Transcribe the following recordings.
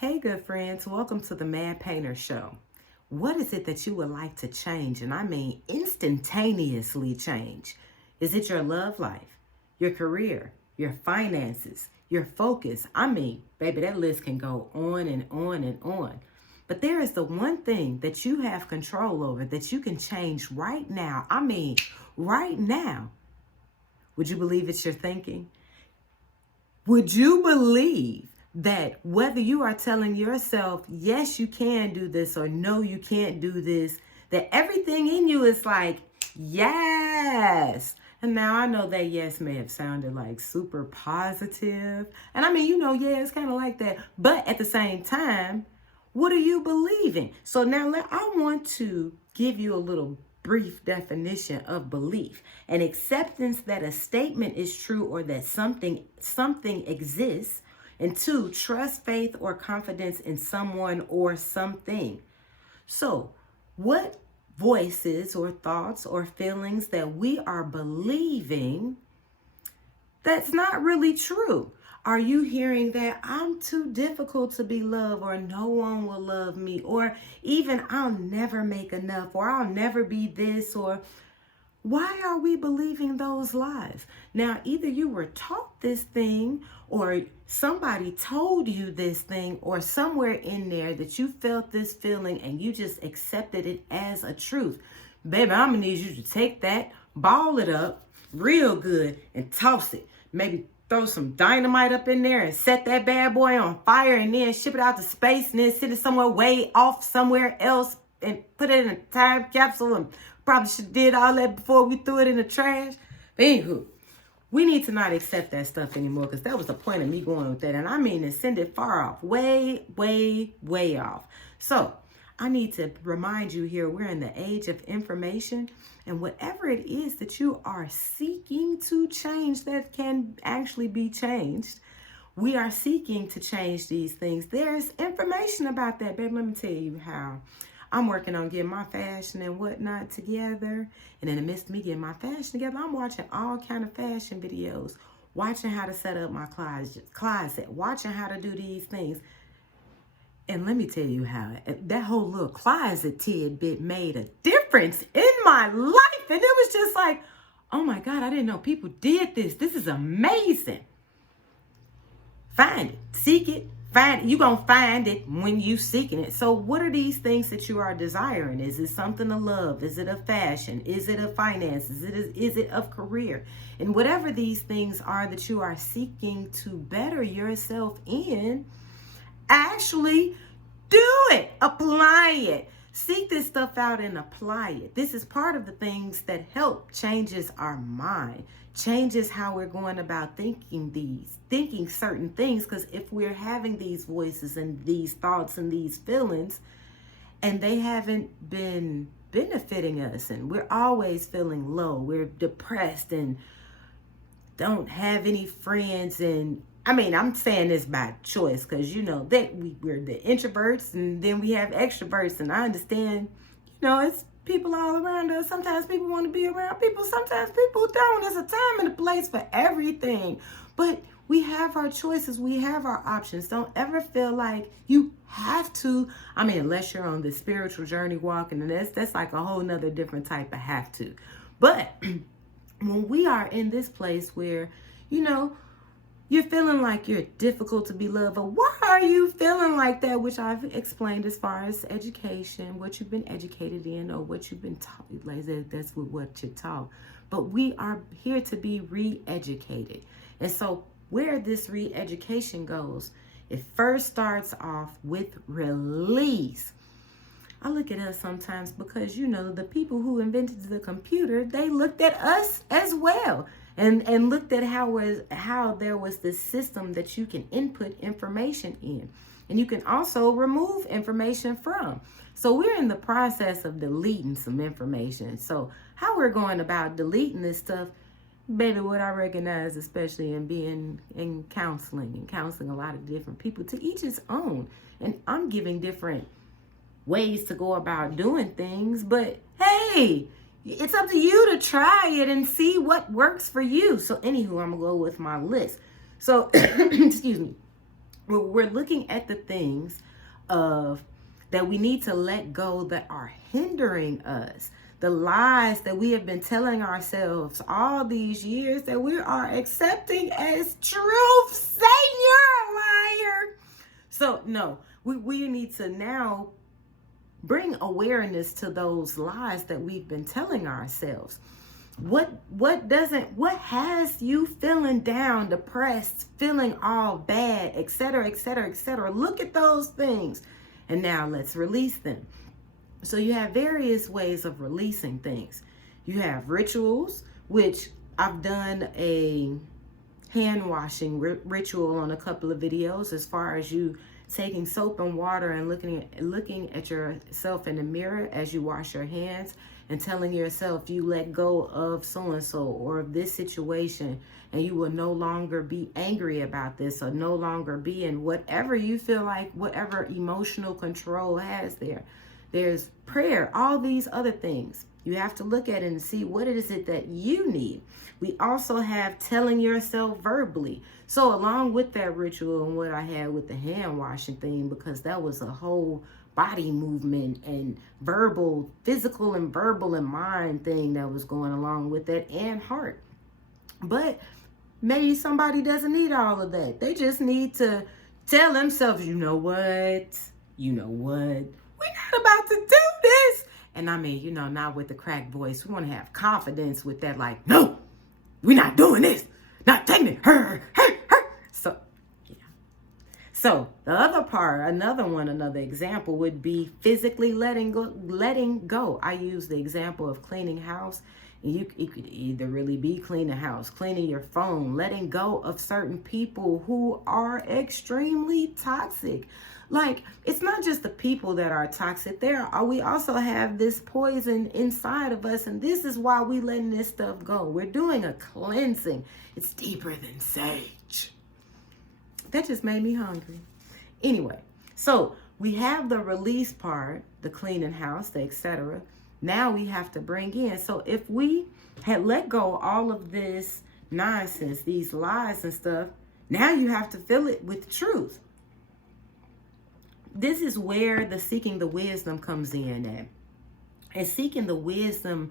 Hey, good friends, welcome to the Mad Painter Show. What is it that you would like to change? And I mean instantaneously change. Is it your love life, your career, your finances, your focus? I mean, baby, that list can go on and on and on. But there is the one thing that you have control over that you can change right now. I mean, right now. Would you believe it's your thinking? Would you believe that whether you are telling yourself, yes, you can do this, or no, you can't do this, that everything in you is like, yes. And now I know that yes may have sounded like super positive. And I mean, yeah, it's kind of like that. But at the same time, what are you believing? So now I want to give you a little brief definition of belief: an acceptance that a statement is true or that something exists. And two, trust, faith, or confidence in someone or something. So what voices or thoughts or feelings that we are believing that's not really true? Are you hearing that I'm too difficult to be loved, or no one will love me, or even I'll never make enough, or I'll never be this, or why are we believing those lies? Now, either you were taught this thing, or somebody told you this thing, or somewhere in there that you felt this feeling and you just accepted it as a truth. Baby, I'm gonna need you to take that, ball it up real good and toss it. Maybe throw some dynamite up in there and set that bad boy on fire, and then ship it out to space, and then send it somewhere way off somewhere else and put it in a time capsule. And probably should have did all that before we threw it in the trash. But anywho, we need to not accept that stuff anymore, because that was the point of me going with that. And I mean to send it far off, way, way, way off. So I need to remind you here, we're in the age of information, and whatever it is that you are seeking to change that can actually be changed, we are seeking to change these things. There's information about that, babe. Let me tell you how I'm working on getting my fashion and whatnot together. And in the midst of me getting my fashion together, I'm watching all kind of fashion videos, watching how to set up my closet, watching how to do these things. And let me tell you how that whole little closet tidbit made a difference in my life. And it was just like, oh my God, I didn't know people did this. This is amazing. Find it, seek it, find it. You're going to find it when you seeking it. So what are these things that you are desiring? Is it something of love? Is it of fashion? Is it of finances? Is it of career? And whatever these things are that you are seeking to better yourself in, actually do it, apply it. Seek this stuff out and apply it. This is part of the things that help changes our mind, changes how we're going about thinking certain things. Because if we're having these voices and these thoughts and these feelings, and they haven't been benefiting us, and we're always feeling low, we're depressed and don't have any friends, and I mean, I'm saying this by choice, because that we're the introverts, and then we have extroverts, and I understand, it's people all around us. Sometimes people want to be around people, sometimes people don't. There's a time and a place for everything. But we have our choices, we have our options. Don't ever feel like you have to. I mean, unless you're on the spiritual journey walking, and that's like a whole nother different type of have to. But when we are in this place where, you're feeling like you're difficult to be loved, but why are you feeling like that? Which I've explained as far as education, what you've been educated in, or what you've been taught. Like that's what you're taught. But we are here to be re-educated. And so where this re-education goes, it first starts off with release. I look at us sometimes because, the people who invented the computer, they looked at us as well. And looked at how there was this system that you can input information in, and you can also remove information from. So we're in the process of deleting some information. So how we're going about deleting this stuff, baby, what I recognize, especially in being in counseling a lot of different people, to each his own. And I'm giving different ways to go about doing things, but hey, it's up to you to try it and see what works for you. So anywho, I'm gonna go with my list. So excuse me. We're looking at the things of that we need to let go that are hindering us. The lies that we have been telling ourselves all these years that we are accepting as truth. Say you're a liar. So no, we need to now bring awareness to those lies that we've been telling ourselves. What has you feeling down, depressed, feeling all bad, etc., etc., etc. Look at those things. And now let's release them. So you have various ways of releasing things. You have rituals, which I've done a hand washing ritual on a couple of videos, as far as you taking soap and water and looking at yourself in the mirror as you wash your hands and telling yourself you let go of so-and-so or of this situation, and you will no longer be angry about this or no longer be in whatever you feel like, whatever emotional control has there. There's prayer, all these other things. You have to look at it and see what is it that you need. We also have telling yourself verbally. So along with that ritual and what I had with the hand washing thing, because that was a whole body movement and verbal, physical and verbal and mind thing that was going along with it, and heart. But maybe somebody doesn't need all of that. They just need to tell themselves, you know what, we're not about to do this. And I mean, not with the cracked voice. We want to have confidence with that, like, no, we're not doing this. Not taking it. Her. So, yeah. So the other part, another example would be physically letting go. I use the example of cleaning house. It could either really be cleaning house, cleaning your phone, letting go of certain people who are extremely toxic. Like, it's not just the people that are toxic. We also have this poison inside of us, and this is why we letting this stuff go. We're doing a cleansing. It's deeper than sage. That just made me hungry. Anyway, so we have the release part, the cleaning house, the etc. Now we have to bring in. So if we had let go all of this nonsense, these lies and stuff, now you have to fill it with truth. This is where the seeking the wisdom comes in at. And seeking the wisdom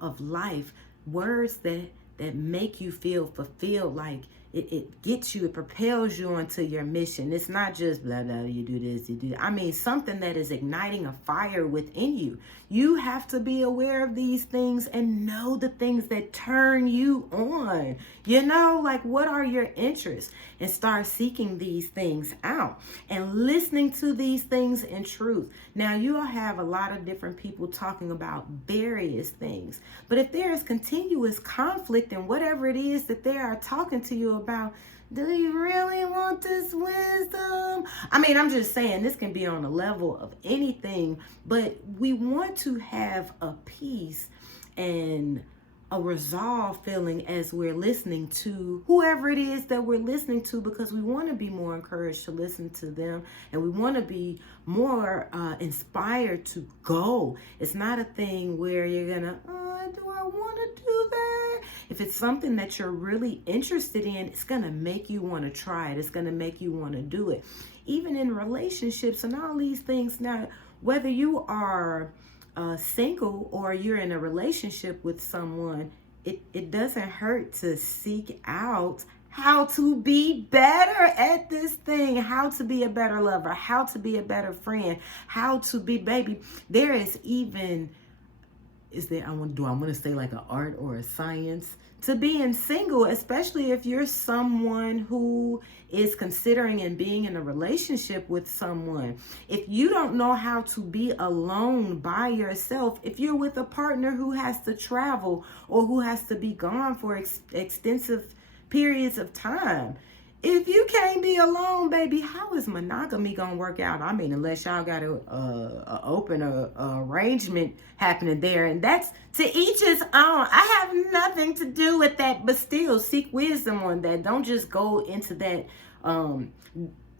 of life, words that make you feel fulfilled, like it gets you, it propels you onto your mission. It's not just blah, blah, you do this, you do that. I mean, something that is igniting a fire within you. You have to be aware of these things and know the things that turn you on. Like, what are your interests? And start seeking these things out and listening to these things in truth. Now, you'll have a lot of different people talking about various things. But if there is continuous conflict in whatever it is that they are talking to you about, do you really want this wisdom? I mean, I'm just saying this can be on a level of anything, but we want to have a peace and a resolve feeling as we're listening to whoever it is that we're listening to, because we want to be more encouraged to listen to them, and we want to be more inspired to go. It's not a thing where you're gonna, do I want to do that? If it's something that you're really interested in, it's gonna make you want to try it. It's gonna make you want to do it. Even in relationships and all these things. Now, whether you are single or you're in a relationship with someone, it doesn't hurt to seek out how to be better at this thing, how to be a better lover, how to be a better friend, how to be, baby. There is even, I want to say like an art or a science to being single, especially if you're someone who is considering and being in a relationship with someone. If you don't know how to be alone by yourself, if you're with a partner who has to travel or who has to be gone for extensive periods of time, if you can't be alone, baby, how is monogamy gonna work out? I mean, unless y'all got a open arrangement happening there, and that's to each his own. I have nothing to do with that, but still seek wisdom on that. Don't just go into that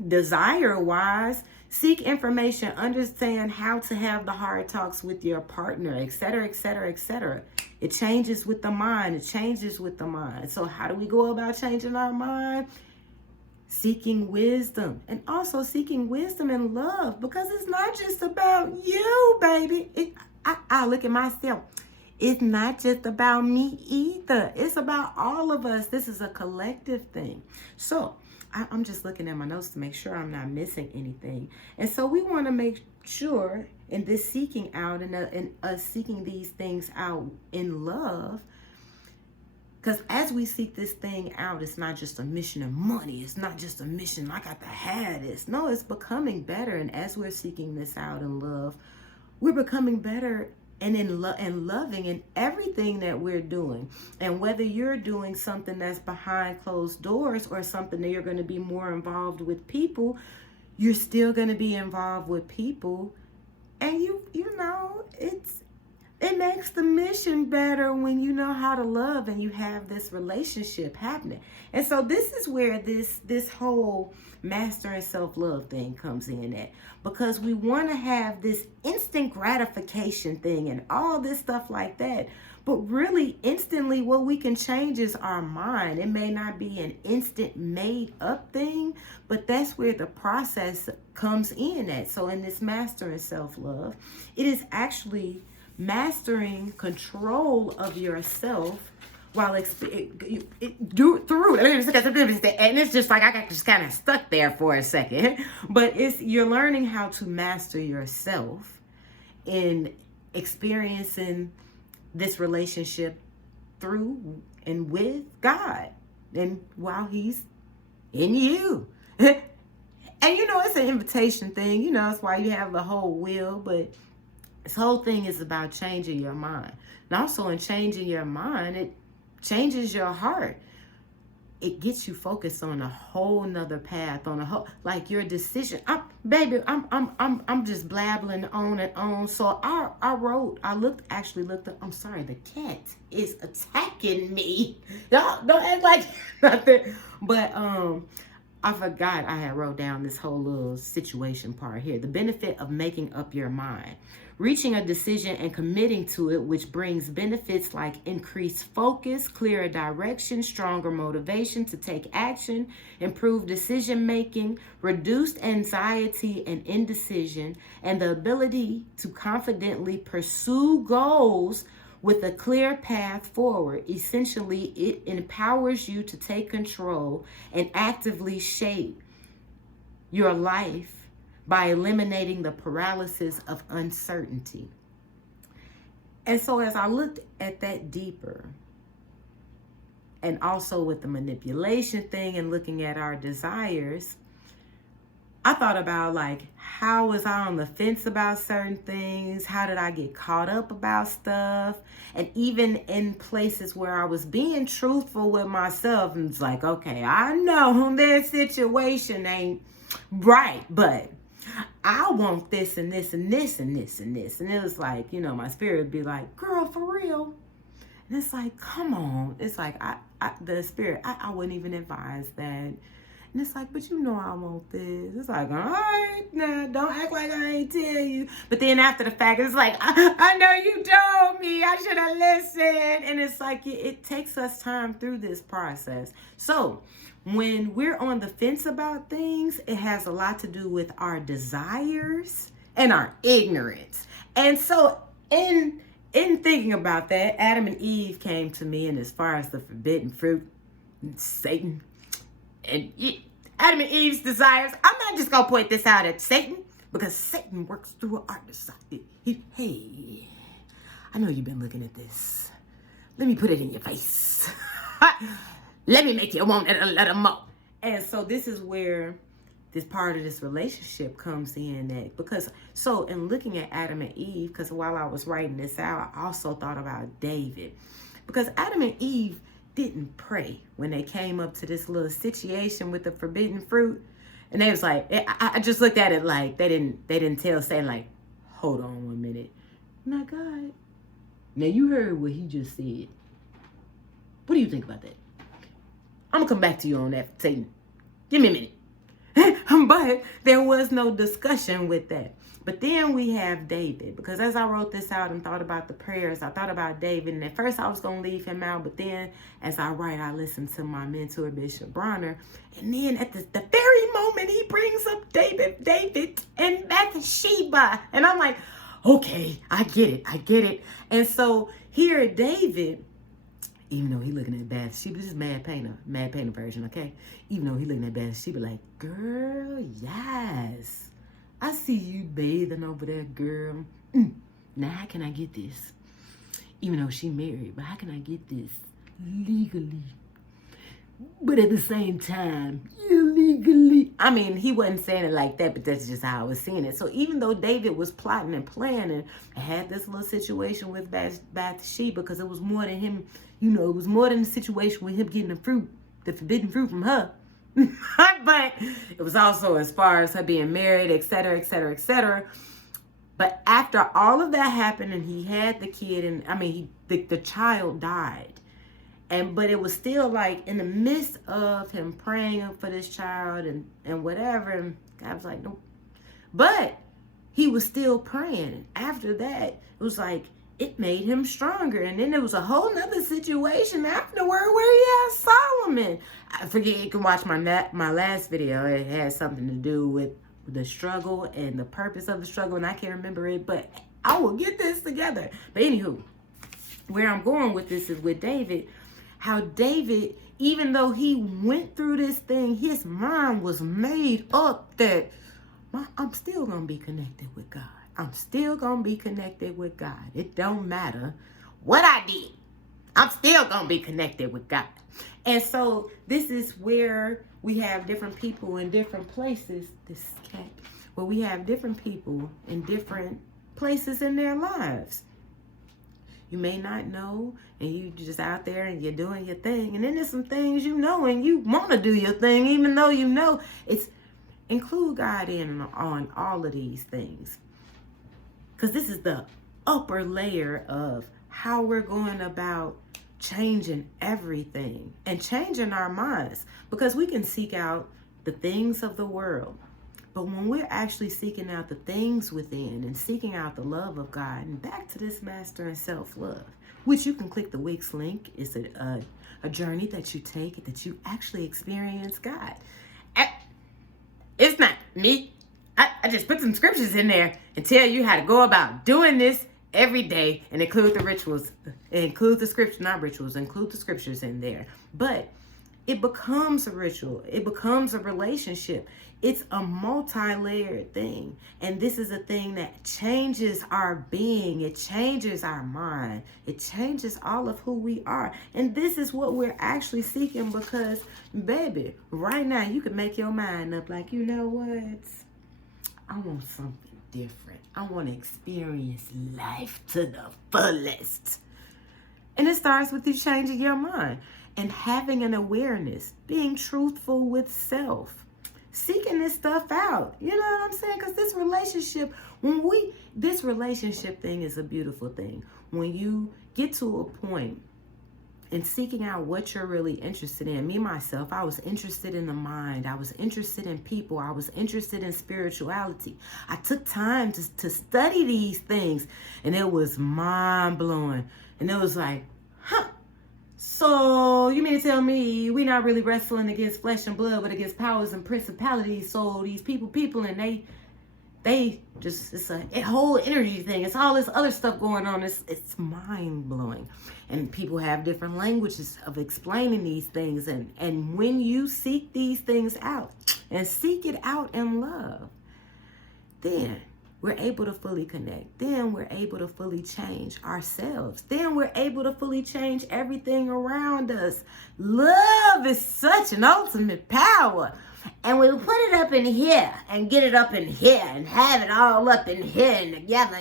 desire-wise. Seek information, understand how to have the hard talks with your partner, etc., etc., etc. It changes with the mind. It changes with the mind. So how do we go about changing our mind? seeking wisdom, and also seeking wisdom and love, because it's not just about you, baby. I look at myself. It's not just about me either. It's about all of us. This is a collective thing. So I'm just looking at my notes to make sure I'm not missing anything. And so we want to make sure in this seeking out and us seeking these things out in love, because as we seek this thing out, it's not just a mission of money. It's not just a mission, I got to have this. No, it's becoming better. And as we're seeking this out in love, we're becoming better and and loving in everything that we're doing. And whether you're doing something that's behind closed doors or something that you're going to be more involved with people, you're still going to be involved with people. And you know, it makes the mission better when you know how to love and you have this relationship happening. And so this is where this whole mastering self-love thing comes in at, because we want to have this instant gratification thing and all this stuff like that. But really, instantly, what we can change is our mind. It may not be an instant made up thing, but that's where the process comes in at. So in this mastering self-love, it is actually mastering control of yourself while and it's just like I got just kind of stuck there for a second, but you're learning how to master yourself in experiencing this relationship through and with God, and while He's in you. And you know, it's an invitation thing, you know, it's why you have the whole wheel, but this whole thing is about changing your mind. And also in changing your mind, it changes your heart. It gets you focused on a whole nother path, on a whole, like your decision. I'm just blabbling on and on. So I looked up, I'm sorry, the cat is attacking me. Y'all don't act like nothing. But I forgot I had wrote down this whole little situation part here. The benefit of making up your mind. Reaching a decision and committing to it, which brings benefits like increased focus, clearer direction, stronger motivation to take action, improved decision making, reduced anxiety and indecision, and the ability to confidently pursue goals with a clear path forward. Essentially, it empowers you to take control and actively shape your life by eliminating the paralysis of uncertainty. And so as I looked at that deeper, and also with the manipulation thing and looking at our desires, I thought about like, how was I on the fence about certain things? How did I get caught up about stuff? And even in places where I was being truthful with myself, and it's like, okay, I know that situation ain't right, but I want this and this and this and this and this. And it was like, you know, my spirit would be like, girl, for real. And it's like, come on. It's like, the spirit, I wouldn't even advise that. And it's like, but you know I want this. It's like, all right, now, don't act like I ain't tell you. But then after the fact, it's like, I know you told me. I should have listened. And it's like, it takes us time through this process. So when we're on the fence about things, it has a lot to do with our desires and our ignorance. And so in thinking about that, Adam and Eve came to me, and as far as the forbidden fruit, Satan, and Adam and Eve's desires, I'm not just going to point this out at Satan, because Satan works through our desires. Hey, I know you've been looking at this. Let me put it in your face. Let me make you want it a little more. And so this is where this part of this relationship comes in at, because so in looking at Adam and Eve, because while I was writing this out, I also thought about David, because Adam and Eve didn't pray when they came up to this little situation with the forbidden fruit. And they was like, I just looked at it like they didn't tell Satan, like, hold on 1 minute. My God. Now you heard what he just said. What do you think about that? I'm gonna come back to you on that, Satan. Give me a minute. But there was no discussion with that. But then we have David, because as I wrote this out and thought about the prayers, I thought about David. And at first I was going to leave him out. But then as I write, I listened to my mentor, Bishop Bronner. And then at the very moment he brings up David and Bathsheba. And I'm like, okay, I get it. And so here David, even though he looking at Bathsheba, this is mad painter version, okay? Even though he looking at Bathsheba like, girl, yes. I see you bathing over there, girl. Now, how can I get this? Even though she married, but how can I get this legally? But at the same time, illegally. I mean, he wasn't saying it like that, but that's just how I was seeing it. So even though David was plotting and planning and had this little situation with Bathsheba, because it was more than him, it was more than the situation with him getting the forbidden fruit from her. But it was also as far as her being married, etc., etc., etc. But after all of that happened and he had the kid, and the child died. But it was still like in the midst of him praying for this child and whatever, and God was like, nope. But he was still praying. After that, it was like, it made him stronger. And then there was a whole nother situation afterward where he had Solomon. I forget, you can watch my last video. It has something to do with the struggle and the purpose of the struggle, and I can't remember it, but I will get this together. But anywho, where I'm going with this is with David, how David, even though he went through this thing, his mind was made up that I'm still going to be connected with God. I'm still going to be connected with God. It don't matter what I did. I'm still going to be connected with God. And so this is where we have different people in different places. This cat, where we have different people in different places in their lives. You may not know, and you just out there and you're doing your thing. And then there's some things you know and you want to do your thing, even though you know. It's include God in on all of these things. Because this is the upper layer of how we're going about changing everything and changing our minds. Because we can seek out the things of the world. But when we're actually seeking out the things within and seeking out the love of God, and back to this master and self-love, which you can click the Wix link. It's a journey that you take, that you actually experience God. It's not me. I just put some scriptures in there and tell you how to go about doing this every day and include the rituals, include the scriptures, not rituals, include the scriptures in there. But it becomes a ritual. It becomes a relationship. It's a multi-layered thing. And this is a thing that changes our being. It changes our mind. It changes all of who we are. And this is what we're actually seeking, because, baby, right now you can make your mind up like, you know what? I want something different. I want to experience life to the fullest. And it starts with you changing your mind and having an awareness, being truthful with self, seeking this stuff out. You know what I'm saying? Because this relationship thing is a beautiful thing. When you get to a point in seeking out what you're really interested in. Me, myself, I was interested in the mind. I was interested in people. I was interested in spirituality. I took time to study these things, and it was mind-blowing. And it was like, so you mean to tell me we're not really wrestling against flesh and blood, but against powers and principalities? So these people, and they just, it's a whole energy thing. It's all this other stuff going on. It's mind-blowing. And people have different languages of explaining these things. And when you seek these things out and seek it out in love, then we're able to fully connect. Then we're able to fully change ourselves. Then we're able to fully change everything around us. Love is such an ultimate power. And we put it up in here and get it up in here and have it all up in here and together,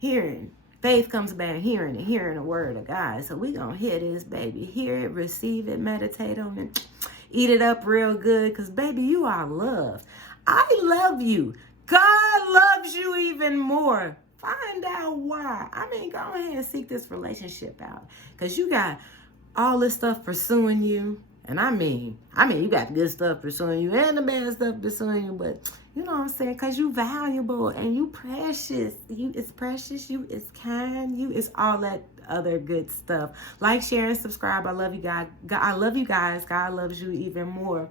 hearing. Faith comes by hearing and hearing the word of God. So we're going to hear this, baby. Hear it, receive it, meditate on it, eat it up real good, because, baby, you are loved. I love you. God loves you even more. Find out why. Go ahead and seek this relationship out, because you got all this stuff pursuing you. And I mean, you got the good stuff pursuing you and the bad stuff pursuing you, but you know what I'm saying? Because you valuable and you precious. You is precious. You is kind. You is all that other good stuff. Like, share, and subscribe. I love you guys. I love you guys. God loves you even more.